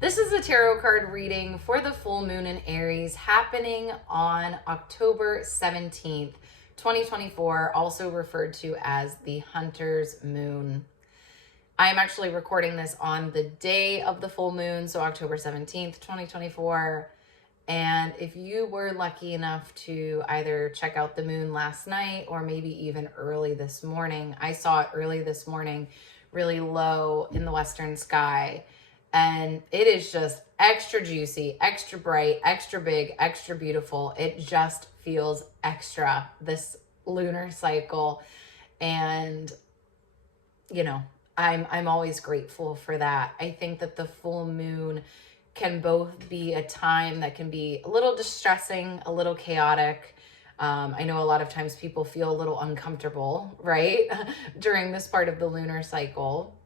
This is a tarot card reading for the full moon in Aries happening on October 17th, 2024, also referred to as the Hunter's Moon. I'm actually recording this on the day of the full moon, so October 17th, 2024. And if you were lucky enough to either check out the moon last night or maybe even early this morning, I saw it early this morning, really low in the western sky. And it is just extra juicy, extra bright, extra big, extra beautiful. It just feels extra, this lunar cycle. And, you know, I'm always grateful for that. I think that the full moon can both be a time that can be a little distressing, a little chaotic. I know a lot of times people feel a little uncomfortable, right? During this part of the lunar cycle.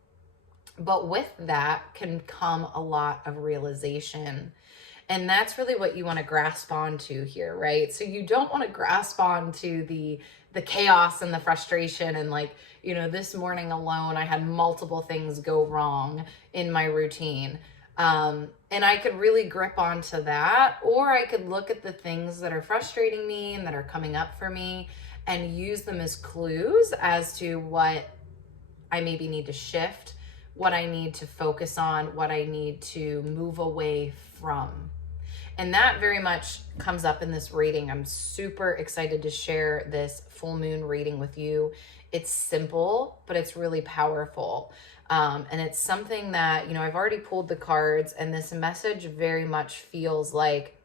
But with that can come a lot of realization. And that's really what you want to grasp onto here, right? So you don't want to grasp onto the chaos and the frustration and like, you know, this morning alone, I had multiple things go wrong in my routine. And I could really grip onto that, or I could look at the things that are frustrating me and that are coming up for me and use them as clues as to what I maybe need to shift, what I need to focus on, what I need to move away from. And that very much comes up in this reading. I'm super excited to share this full moon reading with you. It's simple, but it's really powerful. And it's something that, you know, I've already pulled the cards, and this message very much feels like,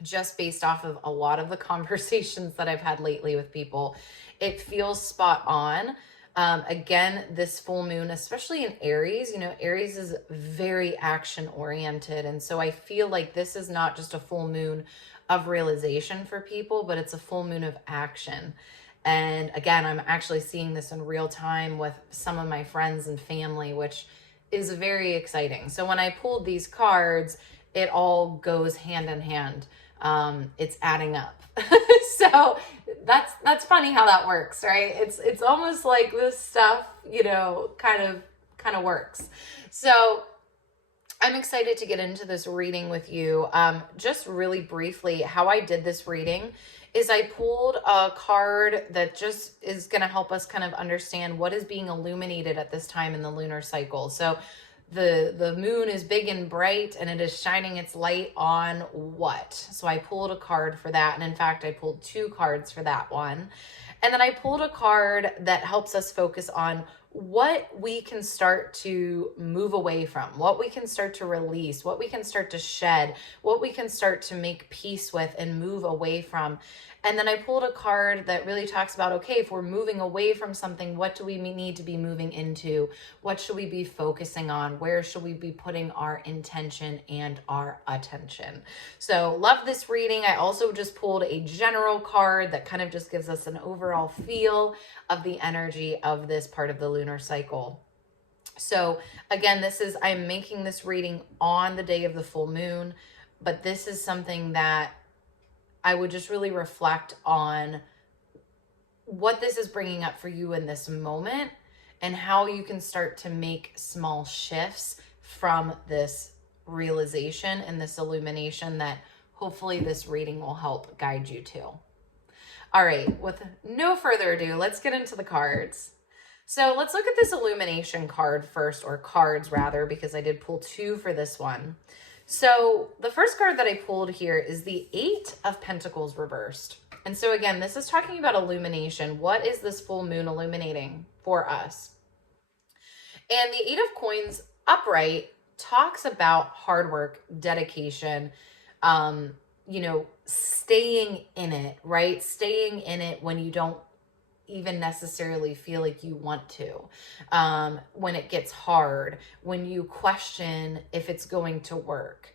just based off of a lot of the conversations that I've had lately with people, it feels spot on. Again, this full moon, especially in Aries, you know, Aries is very action oriented. And so I feel like this is not just a full moon of realization for people, but it's a full moon of action. And again, I'm actually seeing this in real time with some of my friends and family, which is very exciting. So when I pulled these cards, it all goes hand in hand. It's adding up. So that's funny how that works, right? It's almost like this stuff, you know, kind of works. So I'm excited to get into this reading with you. Just really briefly, how I did this reading is I pulled a card that just is going to help us kind of understand what is being illuminated at this time in the lunar cycle. So the moon is big and bright, and it is shining its light on what? So I pulled a card for that. And in fact, I pulled two cards for that one. And then I pulled a card that helps us focus on what we can start to move away from, what we can start to release, what we can start to shed, what we can start to make peace with and move away from. And then I pulled a card that really talks about, okay, if we're moving away from something, what do we need to be moving into? What should we be focusing on? Where should we be putting our intention and our attention? So love this reading. I also just pulled a general card that kind of just gives us an overall feel of the energy of this part of the lunar cycle. So again, I'm making this reading on the day of the full moon, but this is something that I would just really reflect on what this is bringing up for you in this moment and how you can start to make small shifts from this realization and this illumination that hopefully this reading will help guide you to. All right, with no further ado, let's get into the cards. So let's look at this illumination card first, or cards rather, because I did pull two for this one. So the first card that I pulled here is the Eight of Pentacles reversed. And so again, this is talking about illumination. What is this full moon illuminating for us? And the Eight of Coins upright talks about hard work, dedication, you know, staying in it, right? Staying in it when you don't even necessarily feel like you want to, when it gets hard, when you question if it's going to work.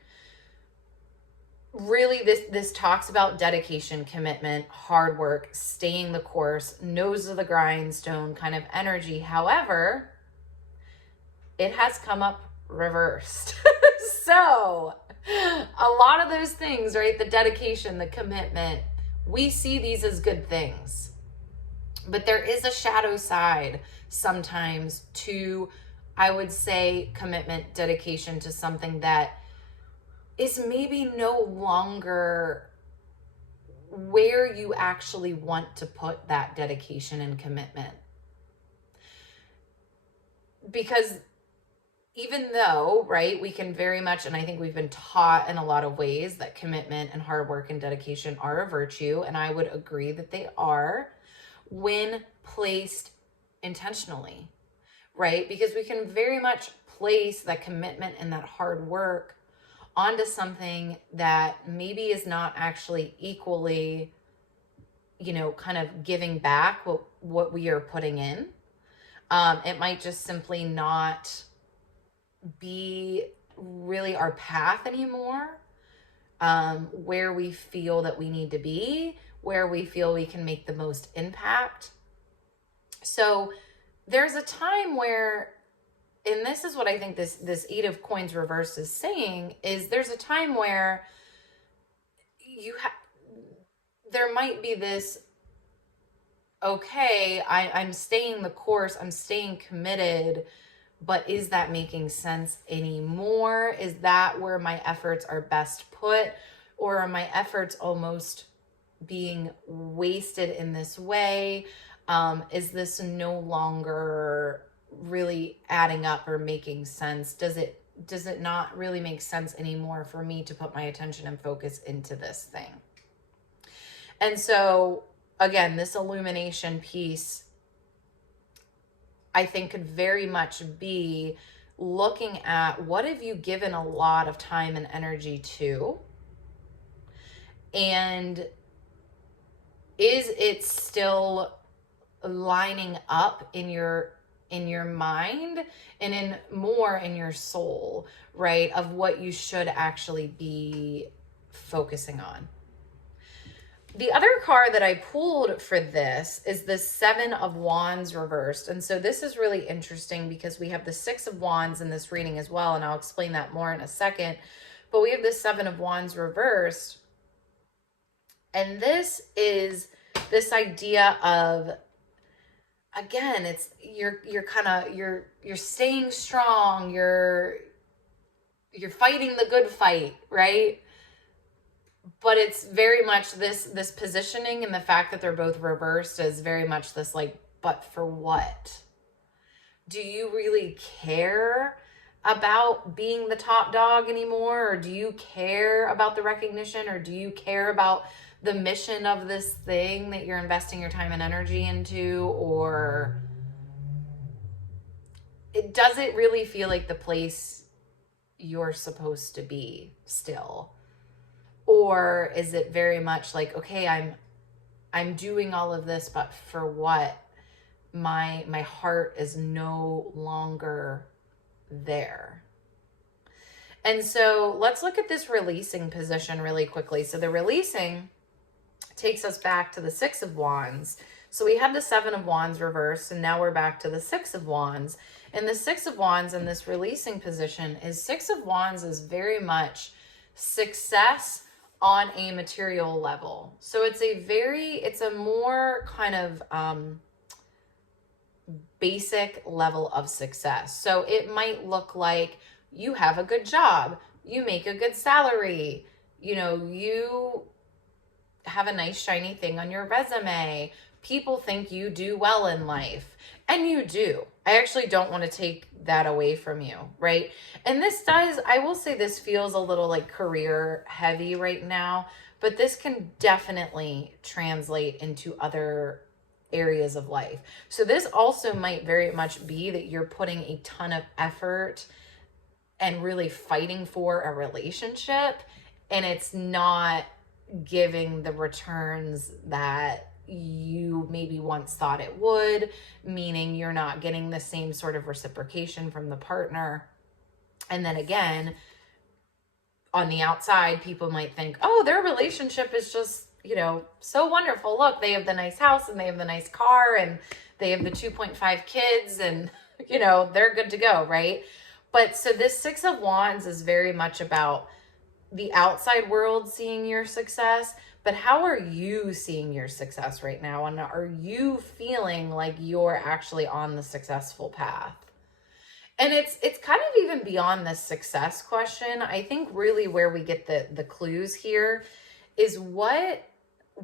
Really, this talks about dedication, commitment, hard work, staying the course, nose of the grindstone kind of energy. However, it has come up reversed. So a lot of those things, right? The dedication, the commitment, we see these as good things. But there is a shadow side sometimes to I would say commitment, dedication to something that is maybe no longer where you actually want to put that dedication and commitment. Because even though, right, we can very much, and I think we've been taught in a lot of ways that commitment and hard work and dedication are a virtue, and I would agree that they are when placed intentionally, right? Because we can very much place that commitment and that hard work onto something that maybe is not actually equally, kind of giving back what we are putting in. It might just simply not be really our path anymore, where we feel that we need to be, where we feel we can make the most impact. So there's a time where, and this is what I think this Eight of Coins reverse is saying, is there's a time where there might be this, okay, I'm staying the course, I'm staying committed, but is that making sense anymore? Is that where my efforts are best put? Or are my efforts almost being wasted in this way? Is this no longer really adding up or making sense? Does it not really make sense anymore for me to put my attention and focus into this thing? And so, again, this illumination piece, I think, could very much be looking at what have you given a lot of time and energy to, and is it still lining up in your mind and in your soul, right, of what you should actually be focusing on. The other card that I pulled for this is the Seven of Wands reversed. And so this is really interesting because we have the Six of Wands in this reading as well, and I'll explain that more in a second. But we have the Seven of Wands reversed. And this is this idea of, again, it's you're staying strong, you're fighting the good fight, right? But it's very much this positioning, and the fact that they're both reversed is very much this like, but for what? Do you really care about being the top dog anymore? Or do you care about the recognition? Or do you care about the mission of this thing that you're investing your time and energy into? Or does it really feel like the place you're supposed to be still? Or is it very much like, okay, I'm doing all of this, but for what? My heart is no longer there. And so let's look at this releasing position really quickly. So the releasing takes us back to the Six of Wands. So we had the Seven of Wands reversed, and now we're back to the Six of Wands. And the Six of Wands in this releasing position is Six of Wands is very much success on a material level. So it's a more kind of basic level of success. So it might look like you have a good job, you make a good salary, you have a nice shiny thing on your resume. People think you do well in life, and you do. I actually don't want to take that away from you, right? And I will say this feels a little like career heavy right now, but this can definitely translate into other areas of life. So this also might very much be that you're putting a ton of effort and really fighting for a relationship, and it's not giving the returns that you maybe once thought it would, meaning you're not getting the same sort of reciprocation from the partner. And then again, on the outside, people might think, oh, their relationship is just, so wonderful. Look, they have the nice house and they have the nice car and they have the 2.5 kids and, they're good to go, right? But so this Six of Wands is very much about the outside world seeing your success, but how are you seeing your success right now? And are you feeling like you're actually on the successful path? And it's kind of even beyond this success question. I think really where we get the clues here is what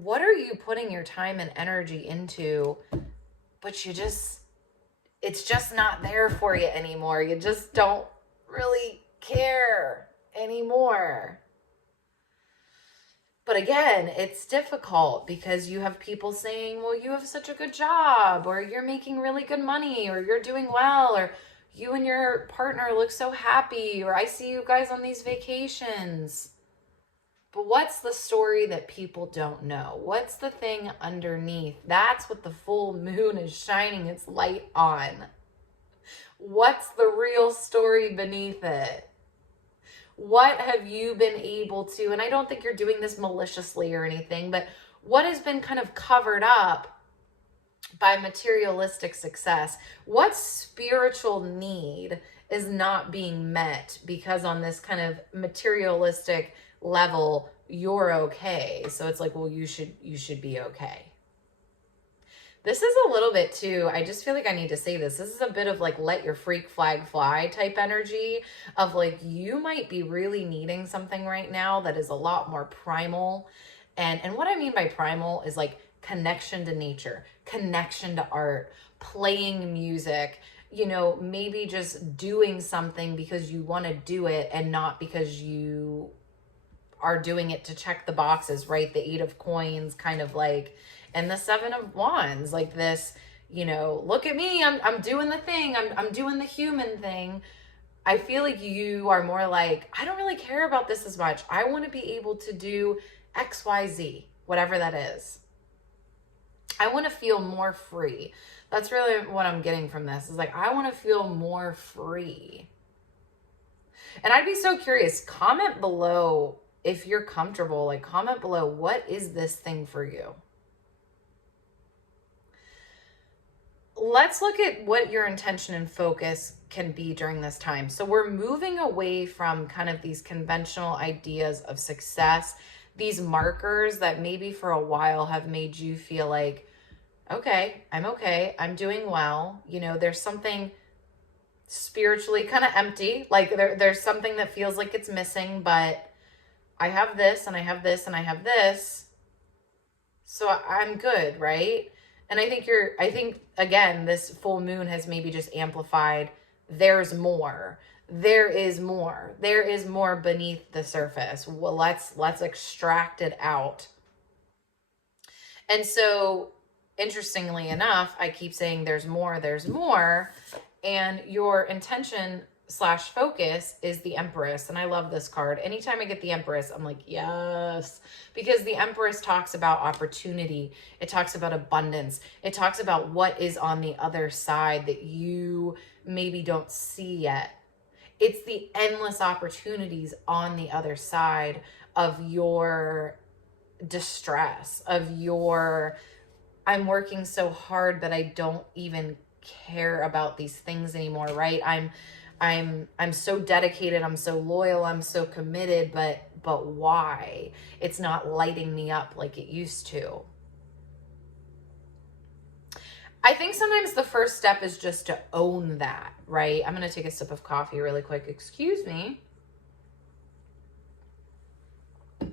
are you putting your time and energy into, but it's just not there for you anymore. You just don't really care anymore. But again, it's difficult because you have people saying, well, you have such a good job, or you're making really good money, or you're doing well, or you and your partner look so happy, or I see you guys on these vacations. But what's the story that people don't know? What's the thing underneath? That's what the full moon is shining its light on. What's the real story beneath it? What have you been able to, and I don't think you're doing this maliciously or anything, but what has been kind of covered up by materialistic success? What spiritual need is not being met because on this kind of materialistic level, you're okay. So it's like, well, you should be okay. This is a little bit too, I just feel like I need to say this. This is a bit of like, let your freak flag fly type energy of like, you might be really needing something right now that is a lot more primal. And what I mean by primal is like connection to nature, connection to art, playing music, maybe just doing something because you want to do it and not because you are doing it to check the boxes, right? The 8 of coins kind of like, and the 7 of wands, like this, look at me, I'm doing the thing, I'm doing the human thing. I feel like you are more like, I don't really care about this as much. I want to be able to do XYZ, whatever that is. I want to feel more free. That's really what I'm getting from this, is like, I want to feel more free. And I'd be so curious, comment below if you're comfortable, like comment below, what is this thing for you? Let's look at what your intention and focus can be during this time. So we're moving away from kind of these conventional ideas of success, these markers that maybe for a while have made you feel like, okay, I'm doing well. There's something spiritually kind of empty. Like there's something that feels like it's missing, but I have this and I have this and I have this. So I'm good, right? And I think again, this full moon has maybe just amplified, there's more. There is more. There is more beneath the surface. Well, let's extract it out. And so, interestingly enough, I keep saying there's more, and your intention / focus is the Empress. And I love this card. Anytime I get the Empress, I'm like, yes, because the Empress talks about opportunity. It talks about abundance. It talks about what is on the other side that you maybe don't see yet. It's the endless opportunities on the other side of your distress, of your, I'm working so hard that I don't even care about these things anymore, right? I'm so dedicated, I'm so loyal, I'm so committed, but why? It's not lighting me up like it used to. I think sometimes the first step is just to own that, right? I'm going to take a sip of coffee really quick. Excuse me.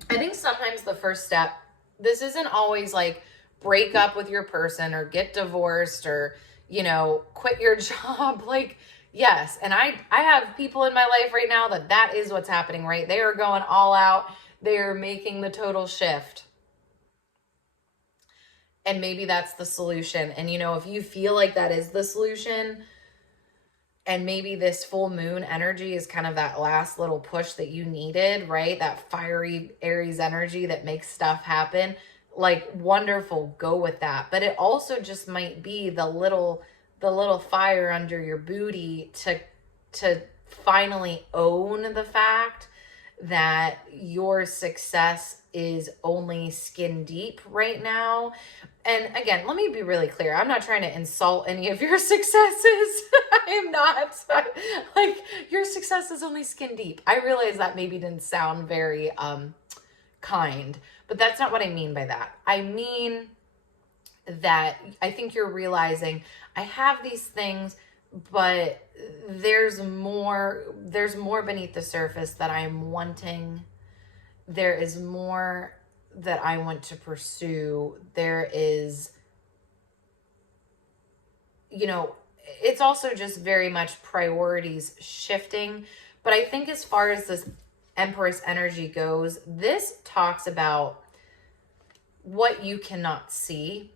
I think sometimes the first step, this isn't always like break up with your person or get divorced or, quit your job. Like, yes. And I have people in my life right now that is what's happening, right? They are going all out. They're making the total shift. And maybe that's the solution. And, if you feel like that is the solution, and maybe this full moon energy is kind of that last little push that you needed, right? That fiery Aries energy that makes stuff happen. Like, wonderful, go with that. But it also just might be the little fire under your booty to finally own the fact that your success is only skin deep right now. And again, let me be really clear. I'm not trying to insult any of your successes. I am not. Like, your success is only skin deep. I realize that maybe didn't sound very kind, but that's not what I mean by that. I mean that I think you're realizing I have these things, but there's more beneath the surface that I'm wanting. There is more that I want to pursue. There is, you know, it's also just very much priorities shifting. But I think as far as this Empress energy goes, this talks about what you cannot see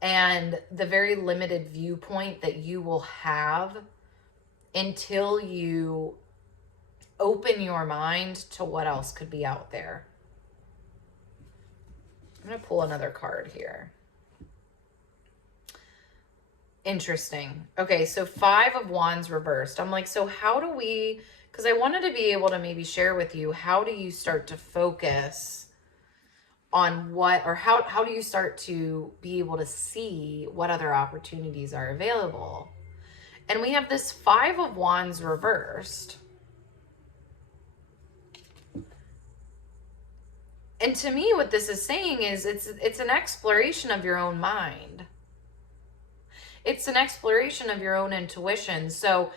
and the very limited viewpoint that you will have until you open your mind to what else could be out there. I'm going to pull another card here. Interesting. Okay, so 5 of Wands reversed. I'm like, so how do we, because I wanted to be able to maybe share with you, how do you start to focus on what, or how do you start to be able to see what other opportunities are available? And we have this 5 of Wands reversed. And to me, what this is saying is it's an exploration of your own mind. It's an exploration of your own intuition. So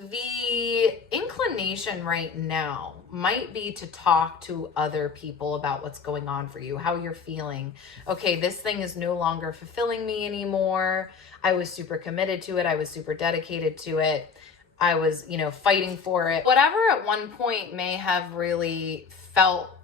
the inclination right now might be to talk to other people about what's going on for you, how you're feeling. Okay, this thing is no longer fulfilling me anymore. I was super committed to it. I was super dedicated to it. I was, fighting for it. Whatever at one point may have really felt,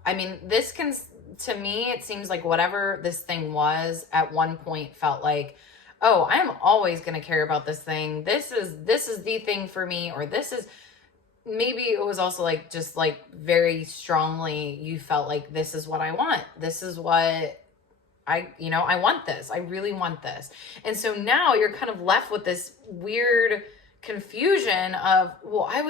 this can, to me, it seems like whatever this thing was at one point felt like, oh, I'm always going to care about this thing. This is the thing for me, or this is, maybe it was also like, just like very strongly, you felt like this is what I want. This is what I want this. I really want this. And so now you're kind of left with this weird confusion of, well, I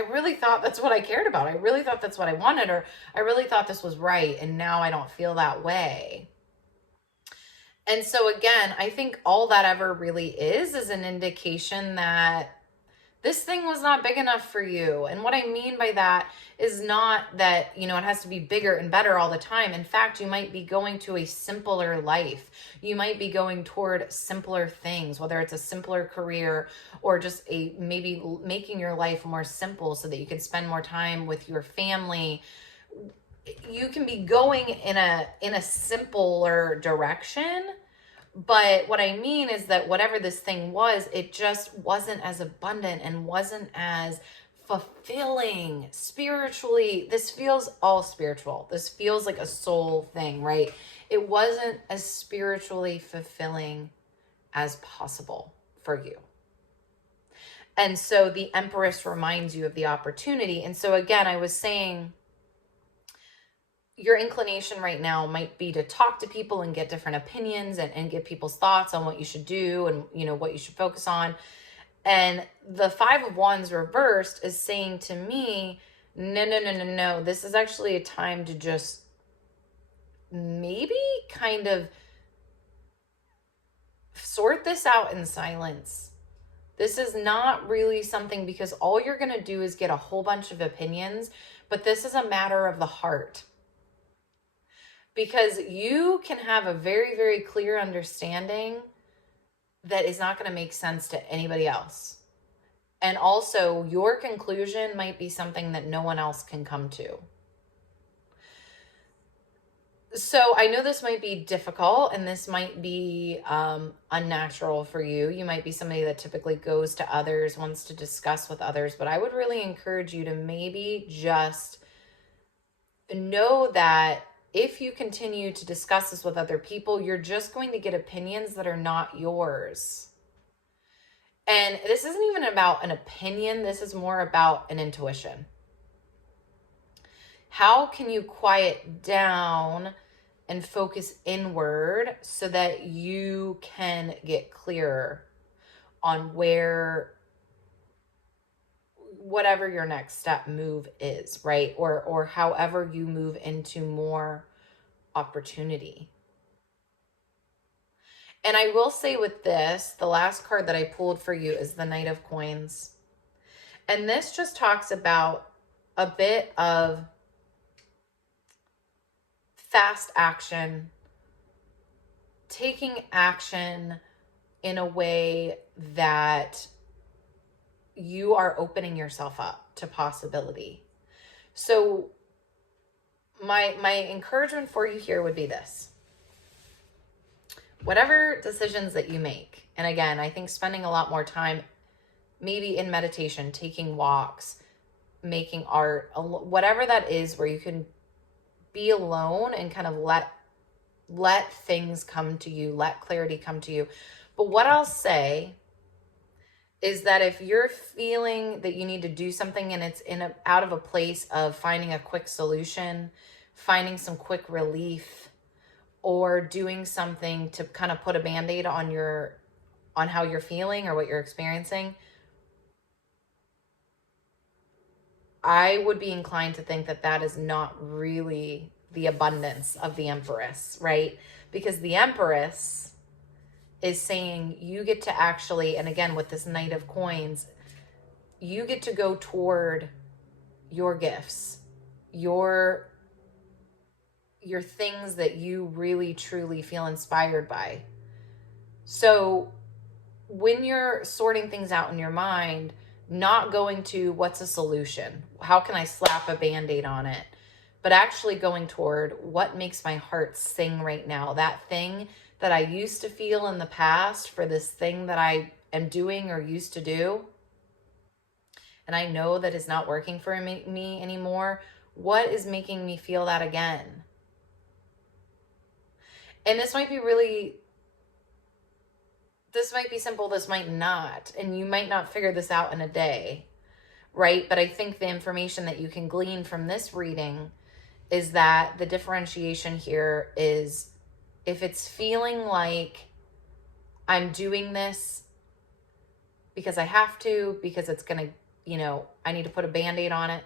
really thought that's what I cared about. I really thought that's what I wanted, or I really thought this was right. And now I don't feel that way. And so again, I think all that ever really is an indication that this thing was not big enough for you. And what I mean by that is not that, it has to be bigger and better all the time. In fact, you might be going to a simpler life. You might be going toward simpler things, whether it's a simpler career or just maybe making your life more simple so that you can spend more time with your family. You can be going in a simpler direction. But what I mean is that whatever this thing was, it just wasn't as abundant and wasn't as fulfilling spiritually. This feels all spiritual. This feels like a soul thing, right? It wasn't as spiritually fulfilling as possible for you. And so the Empress reminds you of the opportunity. And so again, I was saying, your inclination right now might be to talk to people and get different opinions and get people's thoughts on what you should do and, what you should focus on. And the 5 of Wands reversed is saying to me, no. This is actually a time to just maybe kind of sort this out in silence. This is not really something, because all you're going to do is get a whole bunch of opinions, but this is a matter of the heart. Because you can have a very, very clear understanding that is not going to make sense to anybody else. And also, your conclusion might be something that no one else can come to. So I know this might be difficult and this might be unnatural for you. You might be somebody that typically goes to others, wants to discuss with others, but I would really encourage you to maybe just know that if you continue to discuss this with other people, you're just going to get opinions that are not yours. And this isn't even about an opinion. This is more about an intuition. How can you quiet down and focus inward so that you can get clearer on whatever your next step move is, right? Or however you move into more opportunity. And I will say with this, the last card that I pulled for you is the Knight of Coins. And this just talks about a bit of fast action, taking action in a way that you are opening yourself up to possibility. So my encouragement for you here would be this. Whatever decisions that you make, and again, I think spending a lot more time maybe in meditation, taking walks, making art, whatever that is where you can be alone and kind of let things come to you, let clarity come to you. But what I'll say is that if you're feeling that you need to do something and it's out of a place of finding a quick solution, finding some quick relief, or doing something to kind of put a band-aid on how you're feeling or what you're experiencing, I would be inclined to think that that is not really the abundance of the Empress, right? Because the Empress is saying you get to actually, and again, with this Knight of Coins, you get to go toward your gifts, your things that you really, truly feel inspired by. So when you're sorting things out in your mind, not going to what's a solution? How can I slap a Band-Aid on it? But actually going toward what makes my heart sing right now. That thing that I used to feel in the past for this thing that I am doing or used to do, and I know that is not working for me anymore. What is making me feel that again? And this might be simple, this might not, and you might not figure this out in a day, right? But I think the information that you can glean from this reading is that the differentiation here is if it's feeling like I'm doing this because I have to, because it's going to, I need to put a Band-Aid on it.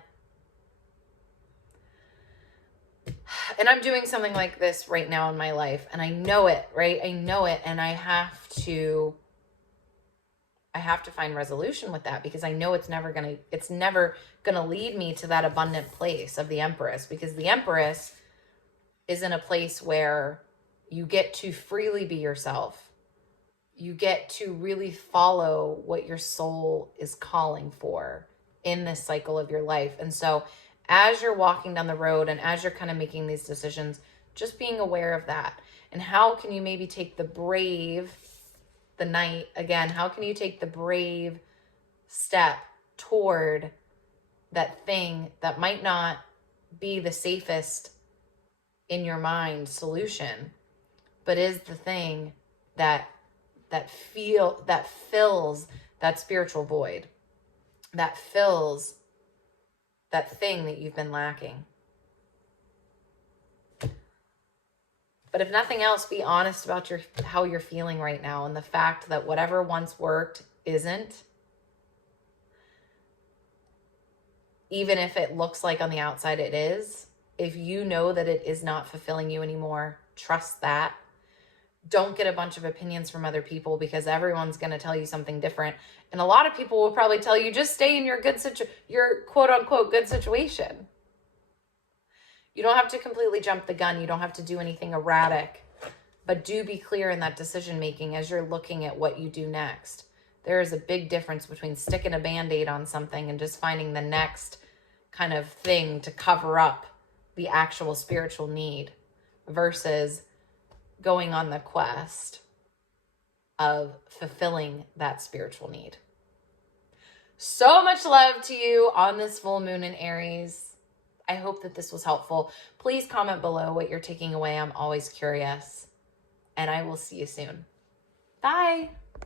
And I'm doing something like this right now in my life, and I know it, right? I know it, and I have to find resolution with that, because I know it's never gonna lead me to that abundant place of the Empress, because the Empress is in a place where you get to freely be yourself. You get to really follow what your soul is calling for in this cycle of your life. And so as you're walking down the road and as you're kind of making these decisions, just being aware of that. And how can you maybe take the Knight again, how can you take the brave step toward that thing that might not be the safest in your mind solution, but is the thing that fills that spiritual void, that fills that thing that you've been lacking. But if nothing else, be honest about how you're feeling right now, and the fact that whatever once worked isn't. Even if it looks like on the outside it is, if you know that it is not fulfilling you anymore, trust that. Don't get a bunch of opinions from other people, because everyone's going to tell you something different. And a lot of people will probably tell you, just stay in your your quote unquote good situation. You don't have to completely jump the gun. You don't have to do anything erratic, but do be clear in that decision making as you're looking at what you do next. There is a big difference between sticking a Band-Aid on something and just finding the next kind of thing to cover up the actual spiritual need, versus going on the quest of fulfilling that spiritual need. So much love to you on this full moon in Aries. I hope that this was helpful. Please comment below what you're taking away. I'm always curious. And I will see you soon. Bye.